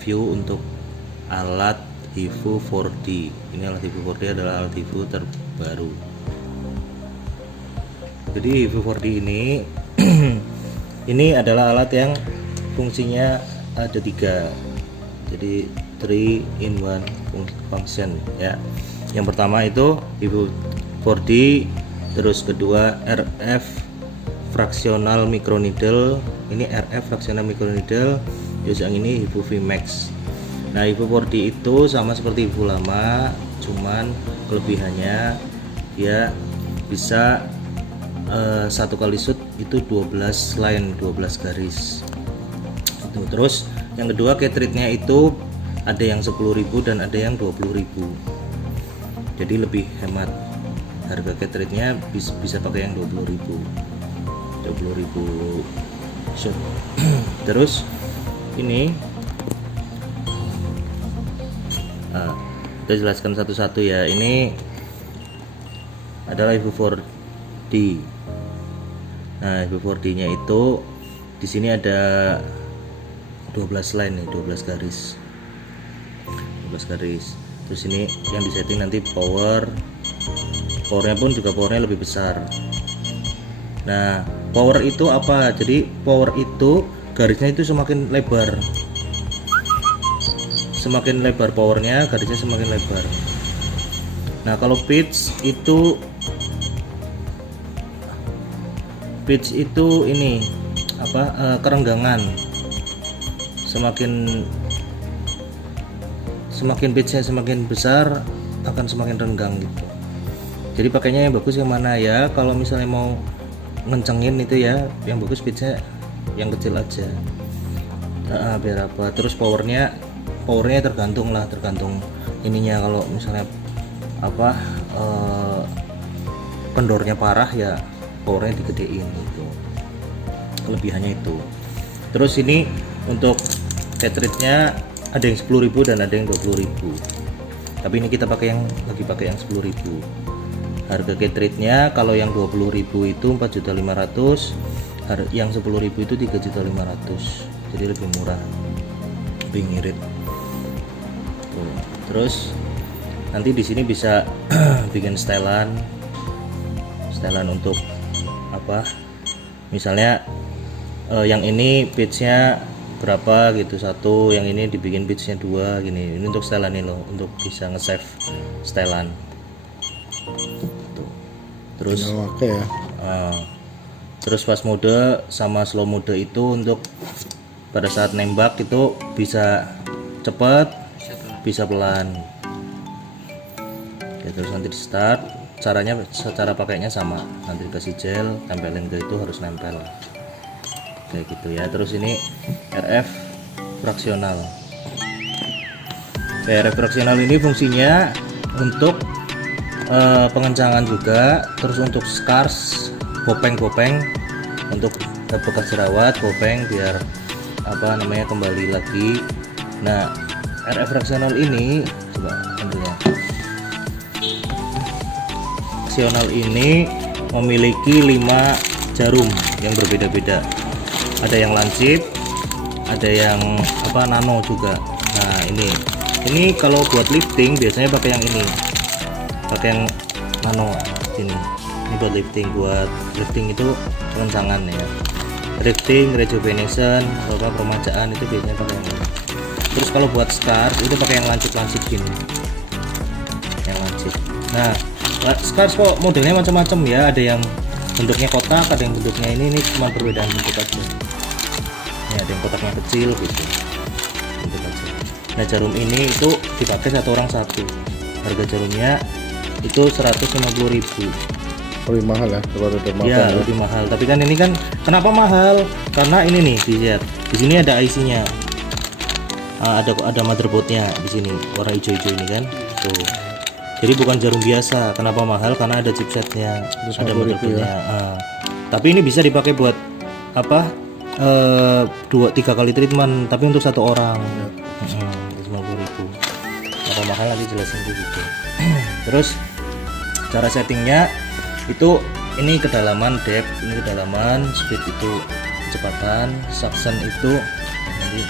review untuk alat Hifu 4D. Ini alat Hifu 4D adalah alat Hifu terbaru. Jadi Hifu 4D ini ini adalah alat yang fungsinya ada 3. Jadi 3 in 1 function ya. Yang pertama itu Hifu 4D, terus kedua RF fractional microneedle. Ini RF fractional microneedle, terus yang ini Hifu VMAX. Nah, Hifu 4D itu sama seperti Hifu lama, cuman kelebihannya dia bisa satu kali shoot itu 12 line, 12 garis. Itu. Terus yang kedua cartridge-nya itu ada yang 10.000 dan ada yang 20.000. Jadi lebih hemat. Harga cartridge-nya bisa pakai yang 20.000 shoot. Terus ini kita jelaskan satu-satu ya. Ini adalah Hifu 4D. Nah, Hifu 4D nya itu di sini ada 12 line nih, 12 garis. Terus ini yang disetting nanti powernya pun juga powernya lebih besar. Nah, power itu apa? Jadi power itu garisnya itu semakin lebar. Semakin lebar powernya, garisnya semakin lebar. Nah, kalau pitch itu ini apa? Kerenggangan. Semakin pitchnya semakin besar akan semakin renggang gitu. Jadi pakainya yang bagus yang mana ya? Kalau misalnya mau ngencengin itu ya, yang bagus pitchnya yang kecil aja. Biar apa? Terus powernya tergantung ininya. Kalau misalnya apa kendornya parah ya powernya digedein gitu. Kelebihannya itu. Terus ini untuk cartridge-nya ada yang 10.000 dan ada yang 20.000. Tapi ini kita pakai yang 10.000. Harga cartridge-nya kalau yang 20.000 itu 4.500.000, yang 10.000 itu 3.500.000. Jadi lebih murah, lebih ngirit. Tuh. Terus nanti di sini bisa bikin setelan untuk apa? Misalnya yang ini pitch-nya berapa gitu, 1, yang ini dibikin pitch-nya 2 gini. Ini untuk setelan ini loh, untuk bisa nge-save setelan. Terus ya. Terus fast mode sama slow mode itu untuk pada saat nembak itu bisa cepat, bisa pelan. Ya, terus nanti di start, cara pakainya sama, nanti dikasih gel, tempelin ke itu, harus nempel kayak gitu ya. Terus ini RF fraksional. RF fraksional ini fungsinya untuk pengencangan juga, terus untuk scars, bopeng untuk bekas jerawat, bopeng biar apa namanya kembali lagi. Nah, RF fraksional ini coba ambilnya. Fraksional ini memiliki 5 jarum yang berbeda-beda. Ada yang lancip, ada yang apa nano juga. Nah, ini kalau buat lifting biasanya pakai yang ini. Pakai yang nano ini buat lifting itu pengencangan ya, lifting, rejuvenation, atau peremajaan itu biasanya pakai yang ini. Terus kalau buat scars itu pakai yang lancip gini, yang lancip. Nah, scars kok modelnya macam-macam ya, ada yang bentuknya kotak, ada yang bentuknya ini cuma perbedaan bentuk aja ya, ada yang kotaknya kecil gitu, bentuk aja. Nah, jarum ini itu dipakai 1 orang 1. Harga jarumnya itu 150.000. Lebih mahal ya, ya lebih mahal. Tapi kan ini kan kenapa mahal? Karena ini nih, lihat di sini ada IC-nya, ada motherboardnya di sini, warna hijau-hijau ini kan tuh. Jadi bukan jarum biasa. Kenapa mahal? Karena ada chipsetnya, ada motherboardnya ya. Tapi ini bisa dipakai buat apa? 2-3 kali treatment, tapi untuk 1 orang ya. 50.000. Apa mahal nanti jelasin gitu. Terus cara settingnya itu ini kedalaman depth, ini kedalaman, speed itu kecepatan, suction itu nanti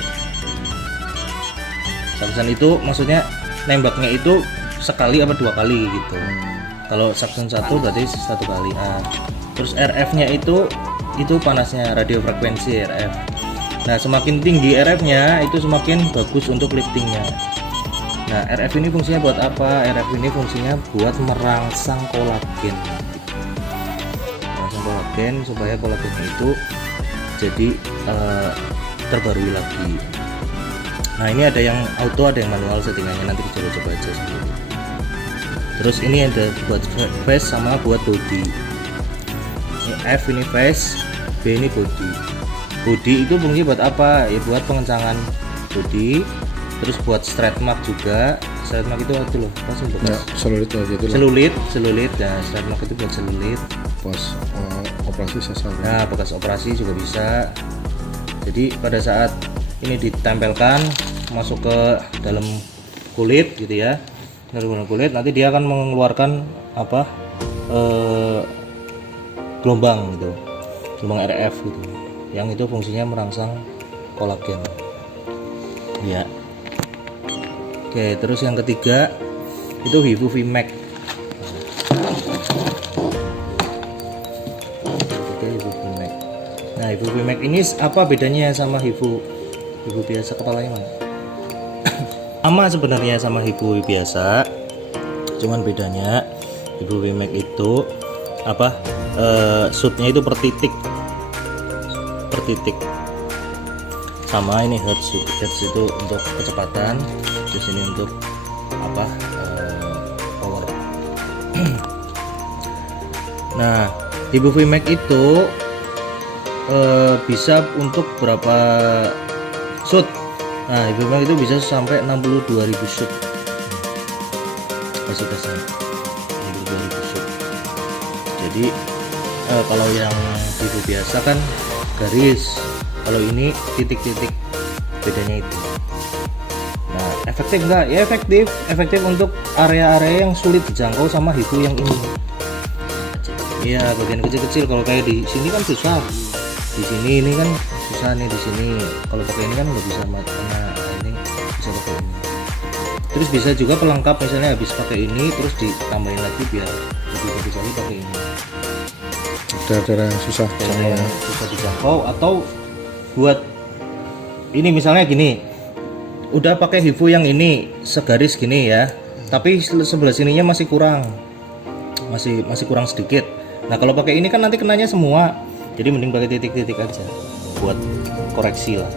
Suction itu maksudnya nembaknya itu sekali apa 2 kali gitu. Kalau suction 1 berarti 1 kali. Nah, terus RF-nya itu panasnya, radio frekuensi RF. Nah, semakin tinggi RF-nya itu semakin bagus untuk liftingnya. Nah, RF ini fungsinya buat apa? RF ini fungsinya buat merangsang kolagen. Merangsang kolagen supaya kolagennya itu jadi terbarui lagi. Nah, ini ada yang auto, ada yang manual settingannya, nanti dicoba-coba aja sendiri. Terus ini ada buat face sama buat body. Ini F ini face, B ini body. Body itu fungsi buat apa? Ya buat pengencangan body. Terus buat straight mark juga. Straight mark itu apa loh? Pas untuk Ya, selulit aja itu. Selulit. Nah, straight mark itu buat selulit. Pas operasi sesar. Nah, bekas operasi juga bisa. Jadi pada saat ini ditempelkan masuk ke dalam kulit gitu ya, dalam kulit, nanti dia akan mengeluarkan apa gelombang gitu, gelombang RF gitu, yang itu fungsinya merangsang kolagen ya. Oke, terus yang ketiga itu Hifu VMAX. Nah, Hifu VMAX ini apa bedanya sama Hifu biasa? Kepalanya mana? Sama sebenarnya sama Hifu biasa, cuman bedanya Hifu VMAX itu apa, shootnya itu per titik, sama ini hertz itu untuk kecepatan, di sini untuk apa, power. Nah, Hifu VMAX itu bisa untuk berapa shoot. Nah, Hifu VMAX itu bisa sampai 62.000 shoot kapasitasnya, 62.000 shoot. Jadi kalau yang Hifu biasa kan garis, kalau ini titik-titik, bedanya itu. Nah, efektif enggak? Ya efektif untuk area-area yang sulit dijangkau sama Hifu yang ini. Iya, bagian kecil-kecil. Kalau kayak di sini kan susah, di sini ini kan susah nih, di sini kalau pakai ini kan nggak bisa, karena ini bisa pakai ini. Terus bisa juga pelengkap, misalnya habis pakai ini terus ditambahin lagi biar lebih bagus lagi pakai ini. Daerah yang susah dijangkau, atau buat ini misalnya gini, udah pakai Hifu yang ini segaris gini ya, tapi sebelah sininya masih kurang sedikit. Nah, kalau pakai ini kan nanti kenanya semua, jadi mending pakai titik-titik aja buat koreksi lah.